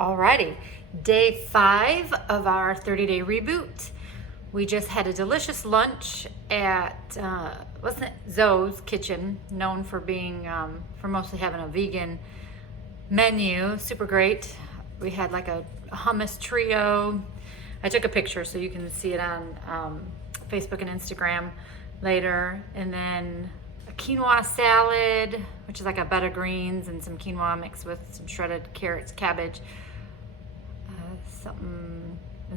Alrighty, day 5 of our 30-day reboot. We just had a delicious lunch at wasn't it Zoe's Kitchen, known for being for mostly having a vegan menu. Super great. We had like a hummus trio. I took a picture so you can see it on Facebook and Instagram later, and then a quinoa salad, which is like a bed of greens and some quinoa mixed with some shredded carrots, cabbage,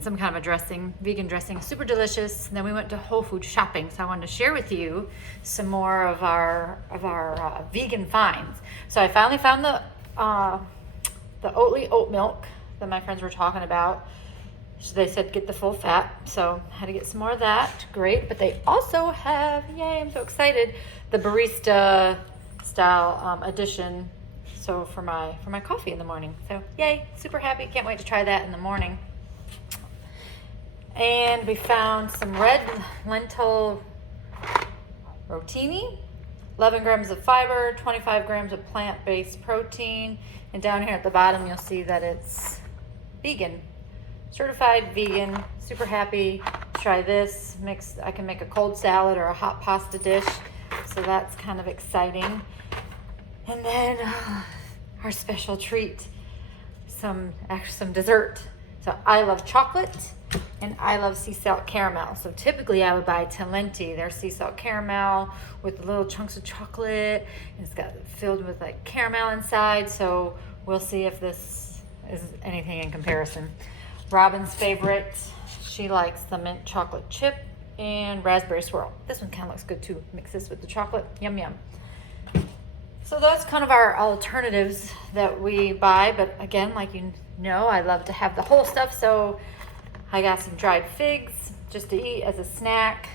some kind of a dressing, vegan dressing, super delicious. And then we went to Whole Foods shopping, so I wanted to share with you some more of our vegan finds. So I finally found the Oatly oat milk that my friends were talking about. So they said get the full fat, so I had to get some more of that. Great, but they also have, yay, I'm so excited, the barista style edition. So for my coffee in the morning. So yay, super happy. Can't wait to try that in the morning. And we found some red lentil rotini, 11 grams of fiber, 25 grams of plant-based protein. And down here at the bottom, you'll see that it's vegan, certified vegan. Super happy to try this. I can make a cold salad or a hot pasta dish. So that's kind of exciting. And then our special treat, some dessert. So I love chocolate and I love sea salt caramel. So typically I would buy Talenti, their sea salt caramel with little chunks of chocolate, and it's got filled with like caramel inside. So we'll see if this is anything in comparison. Robin's favorite, she likes the mint chocolate chip and raspberry swirl. This one kind of looks good too. Mix this with the chocolate, yum yum. So that's kind of our alternatives that we buy. But again, like you know, I love to have the whole stuff. So I got some dried figs just to eat as a snack.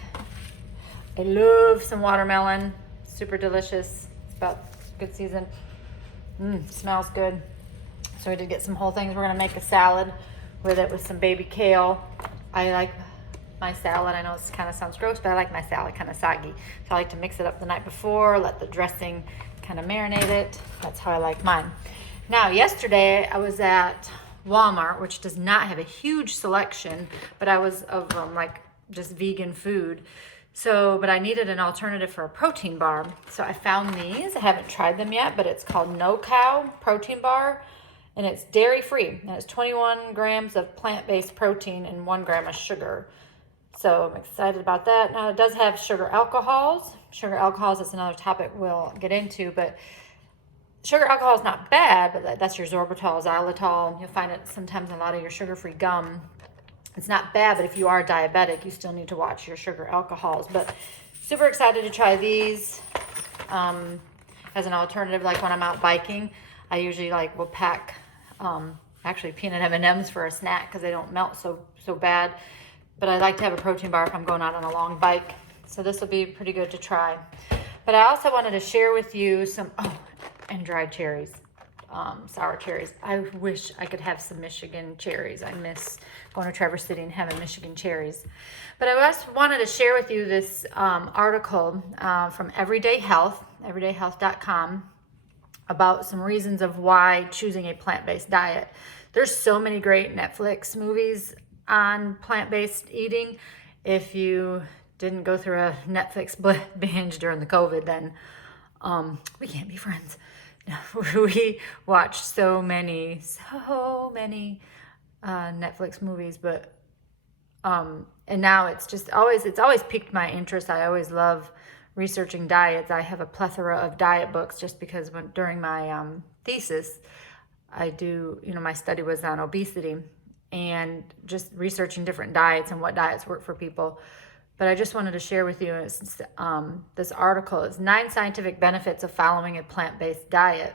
I love some watermelon, super delicious. It's about good season. Smells good. So we did get some whole things. We're gonna make a salad with it with some baby kale. I like my salad, I know it kind of sounds gross, but I like my salad kind of soggy. So I like to mix it up the night before, let the dressing kind of marinate it. That's how I like mine. Now, yesterday I was at Walmart, which does not have a huge selection, but I was of like just vegan food. So, but I needed an alternative for a protein bar. So I found these. I haven't tried them yet, but it's called No Cow Protein Bar. And it's dairy free. And it's 21 grams of plant-based protein and 1 gram of sugar. So I'm excited about that. Now it does have sugar alcohols. Sugar alcohols is another topic we'll get into, but sugar alcohol is not bad, but that's your sorbitol, xylitol. You'll find it sometimes in a lot of your sugar-free gum. It's not bad, but if you are diabetic, you still need to watch your sugar alcohols. But super excited to try these as an alternative. Like when I'm out biking, I usually will pack actually peanut M&Ms for a snack because they don't melt so bad. But I like to have a protein bar if I'm going out on a long bike. So this will be pretty good to try. But I also wanted to share with you and dried cherries, sour cherries. I wish I could have some Michigan cherries. I miss going to Traverse City and having Michigan cherries. But I also wanted to share with you this article from Everyday Health, everydayhealth.com, about some reasons of why choosing a plant-based diet. There's so many great Netflix movies on plant-based eating. If you didn't go through a Netflix binge during the COVID, then we can't be friends. We watched so many Netflix movies, but and now it's always piqued my interest. I always love researching diets. I have a plethora of diet books just because during my thesis, my study was on obesity and just researching different diets and what diets work for people. But I just wanted to share with you this article. It's 9 scientific benefits of following a plant-based diet.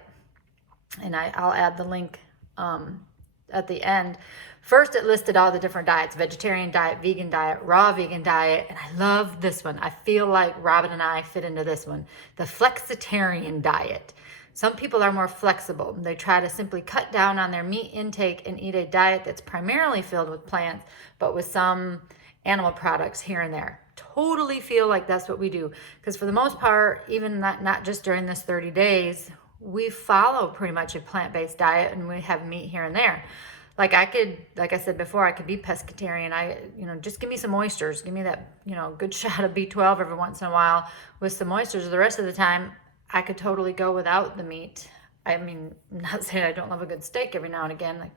And I'll add the link at the end. First, it listed all the different diets: vegetarian diet, vegan diet, raw vegan diet. And I love this one. I feel like Robin and I fit into this one. The Flexitarian Diet. Some people are more flexible. They try to simply cut down on their meat intake and eat a diet that's primarily filled with plants, but with some animal products here and there. Totally feel like that's what we do. Because for the most part, even not just during this 30 days, we follow pretty much a plant-based diet, and we have meat here and there. Like I said before, I could be pescatarian. Just give me some oysters. Give me that, good shot of B12 every once in a while with some oysters. The rest of the time, I could totally go without the meat. I mean, I'm not saying I don't love a good steak every now and again, like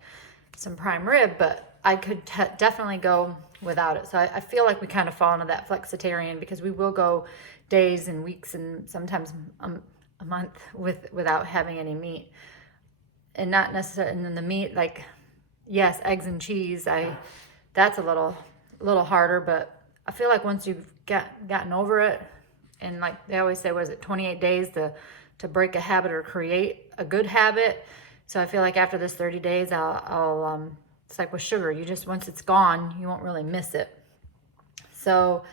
some prime rib, but I could definitely go without it. So I feel like we kind of fall into that flexitarian, because we will go days and weeks and sometimes a month without having any meat. And not necessarily, and then the meat, like, yes, eggs and cheese, that's a little harder, but I feel like once you've gotten over it, and like they always say, what is it, 28 days to break a habit or create a good habit. So I feel like after this 30 days, I'll it's like with sugar, once it's gone, you won't really miss it. So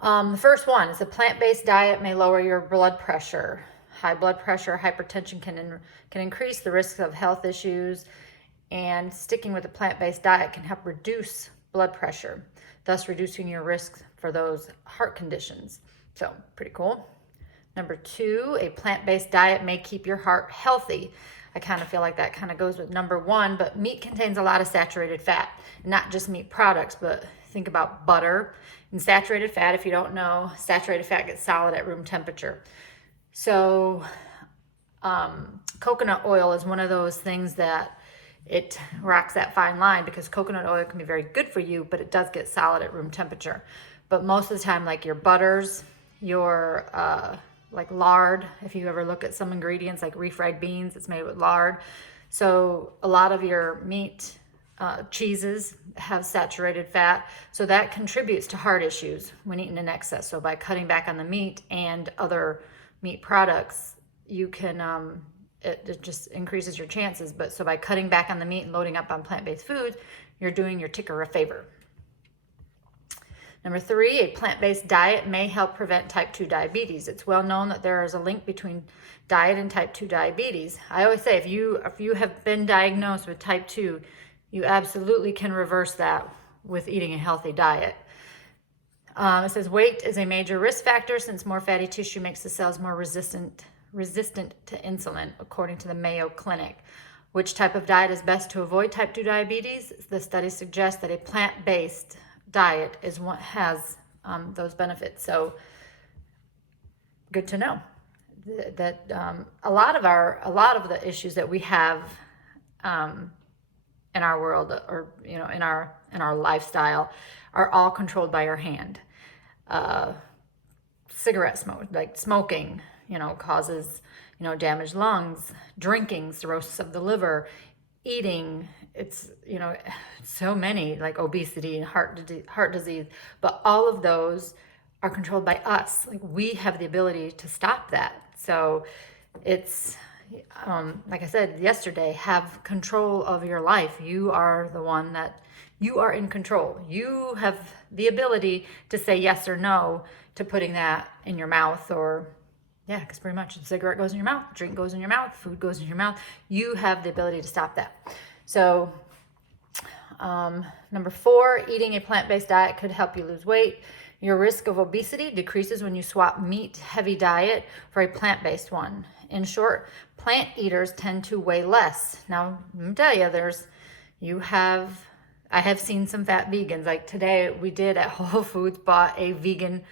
the first one is a plant-based diet may lower your blood pressure. High blood pressure, hypertension can increase the risk of health issues, and sticking with a plant-based diet can help reduce blood pressure, thus reducing your risk for those heart conditions. So pretty cool. Number 2, a plant-based diet may keep your heart healthy. I kind of feel like that kind of goes with number 1, but meat contains a lot of saturated fat, not just meat products, but think about butter and saturated fat. If you don't know, saturated fat gets solid at room temperature. So coconut oil is one of those things that it rocks that fine line, because coconut oil can be very good for you, but it does get solid at room temperature. But most of the time, like your butters, your like lard, if you ever look at some ingredients like refried beans, it's made with lard. So a lot of your meat, cheeses have saturated fat, so that contributes to heart issues when eaten in excess. So by cutting back on the meat and other meat products, you can it just increases your chances. But so by cutting back on the meat and loading up on plant-based foods, you're doing your ticker a favor. Number 3, a plant-based diet may help prevent type 2 diabetes. It's well known that there is a link between diet and type 2 diabetes. I always say, if you have been diagnosed with type 2, you absolutely can reverse that with eating a healthy diet. It says weight is a major risk factor, since more fatty tissue makes the cells more resistant to insulin, according to the Mayo Clinic. Which type of diet is best to avoid type 2 diabetes? The study suggests that a plant-based diet is what has those benefits. So good to know that a lot of the issues that we have in our world, or in our lifestyle, are all controlled by our hand. Cigarette smoke, like smoking, causes damaged lungs. Drinking, cirrhosis of the liver. Eating, it's so many, like obesity and heart disease, but all of those are controlled by us. Like, we have the ability to stop that. So it's like I said yesterday, have control of your life. You are the one that you are in control. You have the ability to say yes or no to putting that in your mouth, or because pretty much the cigarette goes in your mouth, drink goes in your mouth, food goes in your mouth. You have the ability to stop that. So number 4, eating a plant-based diet could help you lose weight. Your risk of obesity decreases when you swap meat-heavy diet for a plant-based one. In short, plant eaters tend to weigh less. Now, let me tell you, I have seen some fat vegans. Like today, we did at Whole Foods bought a vegan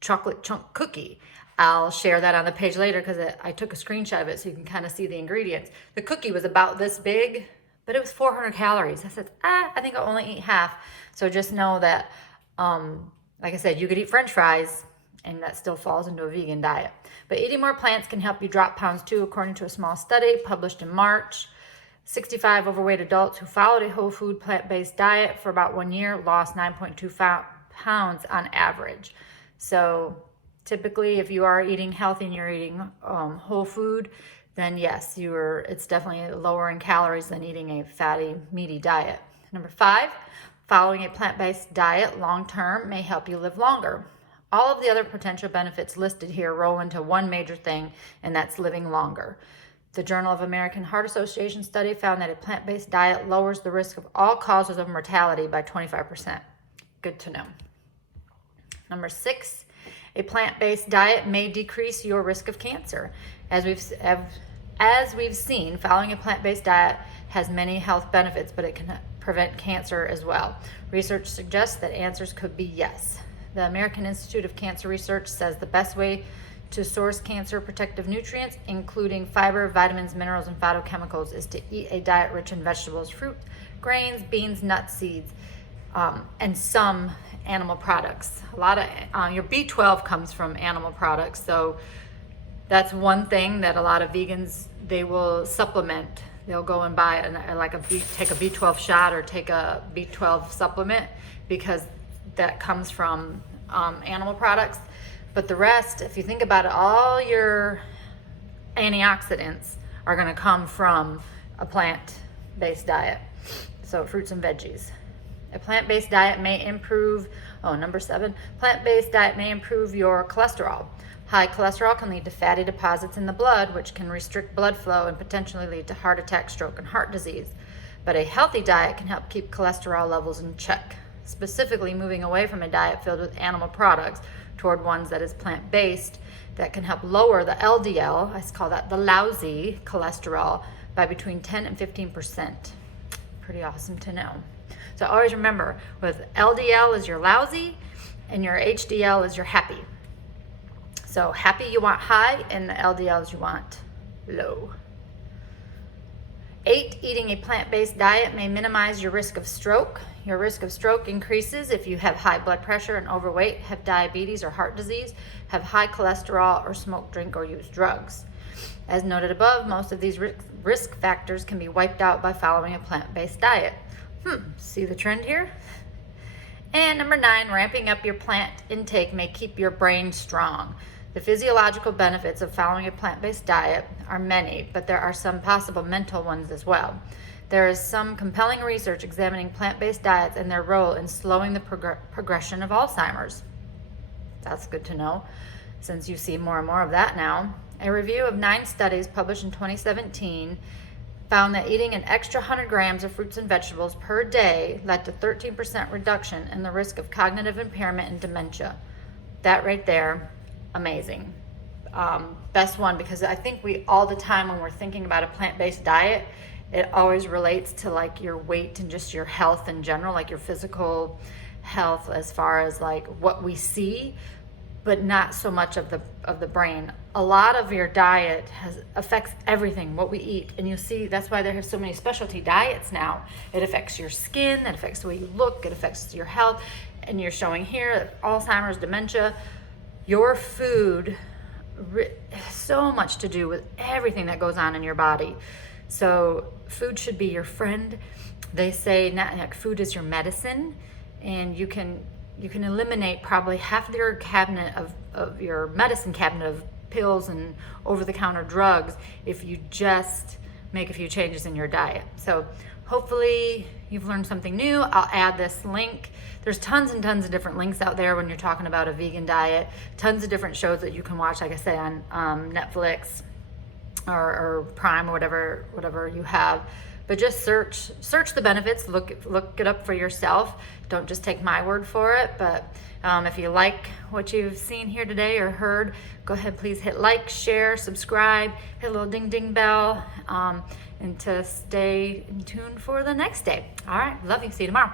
chocolate chunk cookie. I'll share that on the page later, because I took a screenshot of it so you can kind of see the ingredients. The cookie was about this big, but it was 400 calories. I said, I think I'll only eat half. So just know that, like I said, you could eat French fries, and that still falls into a vegan diet. But eating more plants can help you drop pounds too, according to a small study published in March. 65 overweight adults who followed a whole food plant-based diet for about 1 year lost 9.2 pounds on average. So typically, if you are eating healthy and you're eating whole food, then yes, it's definitely lower in calories than eating a fatty, meaty diet. Number 5, following a plant-based diet long-term may help you live longer. All of the other potential benefits listed here roll into one major thing, and that's living longer. The Journal of American Heart Association study found that a plant-based diet lowers the risk of all causes of mortality by 25%. Good to know. Number 6, a plant-based diet may decrease your risk of cancer. As As we've seen, following a plant-based diet has many health benefits, but it can prevent cancer as well. Research suggests that answers could be yes. The American Institute of Cancer Research says the best way to source cancer protective nutrients, including fiber, vitamins, minerals, and phytochemicals, is to eat a diet rich in vegetables, fruit, grains, beans, nuts, seeds, and some animal products. A lot of your B12 comes from animal products, so that's one thing that a lot of vegans, they will supplement. They'll go and buy take a B12 shot or take a B12 supplement because that comes from animal products. But the rest, if you think about it, all your antioxidants are going to come from a plant-based diet. So fruits and veggies. A plant-based diet may improve, number 7, plant-based diet may improve your cholesterol. High cholesterol can lead to fatty deposits in the blood, which can restrict blood flow and potentially lead to heart attack, stroke, and heart disease. But a healthy diet can help keep cholesterol levels in check, specifically moving away from a diet filled with animal products toward ones that is plant-based that can help lower the LDL, I call that the lousy cholesterol, by between 10 and 15%. Pretty awesome to know. So always remember, with LDL is your lousy and your HDL is your happy. So happy you want high and the LDLs you want low. 8, eating a plant-based diet may minimize your risk of stroke. Your risk of stroke increases if you have high blood pressure and overweight, have diabetes or heart disease, have high cholesterol, or smoke, drink, or use drugs. As noted above, most of these risk factors can be wiped out by following a plant-based diet. See the trend here? And number 9, ramping up your plant intake may keep your brain strong. The physiological benefits of following a plant-based diet are many, but there are some possible mental ones as well. There is some compelling research examining plant-based diets and their role in slowing the progression of Alzheimer's. That's good to know, since you see more and more of that now. A review of 9 studies published in 2017 found that eating an extra 100 grams of fruits and vegetables per day led to 13% reduction in the risk of cognitive impairment and dementia. That right there, amazing. Best one, because I think we all the time when we're thinking about a plant-based diet, it always relates to like your weight and just your health in general, like your physical health as far as like what we see, but not so much of the brain. A lot of your diet affects everything, what we eat. And you see, that's why there are so many specialty diets now. It affects your skin, it affects the way you look, it affects your health. And you're showing here Alzheimer's, dementia. Your food has so much to do with everything that goes on in your body. So food should be your friend. They say food is your medicine, and you can eliminate probably half of your cabinet of your medicine cabinet of pills and over-the-counter drugs if you just make a few changes in your diet. So hopefully you've learned something new. I'll add this link. There's tons and tons of different links out there when you're talking about a vegan diet. Tons of different shows that you can watch, like I say, on Netflix or Prime or whatever you have. But just search the benefits, look it up for yourself. Don't just take my word for it. But if you like what you've seen here today or heard, go ahead, please hit like, share, subscribe, hit a little ding ding bell, and to stay in tune for the next day. All right, love you. See you tomorrow.